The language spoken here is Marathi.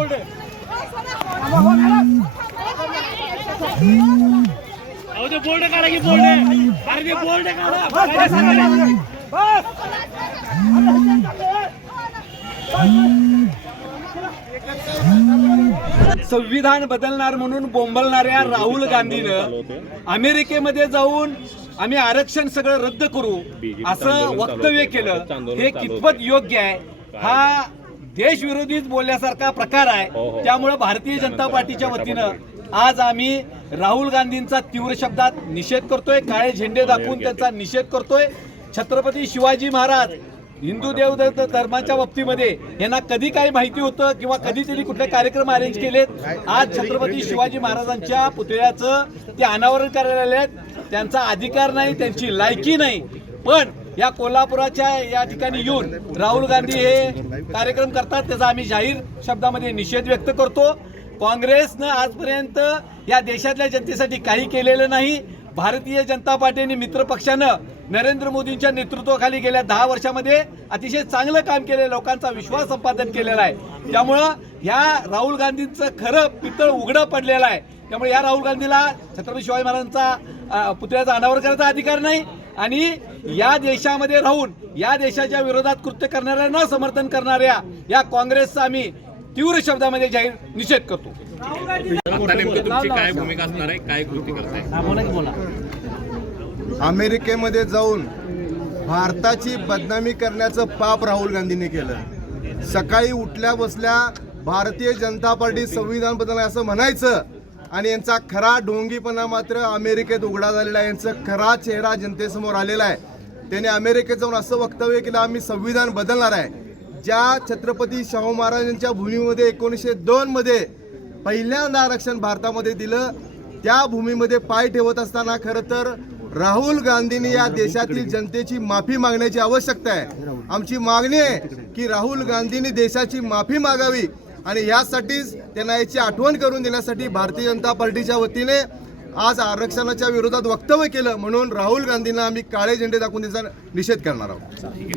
बोर्ड बोर्ड काढा की बोर्ड अरे ते बोर्ड संविधान बदलणार म्हणून बोंबलणाऱ्या राहुल गांधीनं अमेरिकेमध्ये जाऊन आम्ही आरक्षण सगळं रद्द करू असं वक्तव्य केलं, हे कितपत योग्य आहे? हा देशविरोधीच बोलण्यासारखा प्रकार आहे। त्यामुळे भारतीय जनता पार्टीच्या वतीनं आज आम्ही राहुल गांधींचा तीव्र शब्दात निषेध करतोय, काळे झेंडे दाखवून त्यांचा निषेध करतोय। छत्रपती शिवाजी महाराज हिंदू देव धर्माच्या बाबतीमध्ये यांना कधी काही माहिती होतं किंवा कधी त्यांनी कुठले कार्यक्रम अरेंज केलेत? आज छत्रपती शिवाजी महाराजांच्या पुतळ्याचं ते अनावरण करायला आलेत, त्यांचा अधिकार नाही, त्यांची लायकी नाही। पण या कोल्हापुराच्या या ठिकाणी येऊन राहुल गांधी हे कार्यक्रम करतात, त्याचा आम्ही जाहीर शब्दामध्ये निषेध व्यक्त करतो। काँग्रेसनं आजपर्यंत या देशातल्या जनतेसाठी काही केलेलं नाही। भारतीय जनता पार्टीने मित्र पक्षानं नरेंद्र मोदींच्या नेतृत्वाखाली गेल्या 10 वर्षामध्ये अतिशय चांगलं काम केलं, लोकांचा विश्वास संपादन केलेला आहे। त्यामुळं या राहुल गांधींचं खरं पितळ उघडं पडलेलं आहे। त्यामुळे या राहुल गांधीला छत्रपती शिवाजी महाराजांचा पुतळ्याचा अनावरण करायचा अधिकार नाही आणि या देशामध्ये राहून या देशाच्या विरोधात कृत्य करणाऱ्यांना समर्थन करणाऱ्या या काँग्रेसचा आम्ही तीव्र शब्दामध्ये जाहीर निषेध करतो। आता नेमकं तुमची काय भूमिका असणार आहे, काय कृती करताय? अमेरिकेमध्ये जाऊन भारताची बदनामी करण्याचं पाप राहुल गांधींनी केलं। सकाळी उठल्या बसल्या भारतीय जनता पार्टी संविधान बदलणार असं म्हणायचं आणि यांचा खरा ढोंगीपणा मात्र अमेरिकेत उघडा झालेला आहे। यांचा खरा चेहरा जनतेसमोर आलेला आहे। त्याने अमेरिकेत जाऊन असं वक्तव्य केलं, आम्ही संविधान बदलणार आहे। ज्या छत्रपती शाहू महाराजांच्या भूमीमध्ये 1902 मध्ये पहिल्यांदा आरक्षण भारतामध्ये दिलं, त्या भूमीमध्ये पाय ठेवत असताना खरं तर राहुल गांधींनी या देशातील जनतेची माफी मागण्याची आवश्यकता आहे। आमची मागणी आहे की राहुल गांधींनी देशाची माफी मागावी आणि यासाठीच त्यांना याची आठवण करून देण्यासाठी भारतीय जनता पार्टीच्या वतीने आज आरक्षणाच्या विरोधात वक्तव्य केलं। म्हणून राहुल गांधींना आम्ही काळे झेंडे दाखवून त्याचा निषेध करणार आहोत।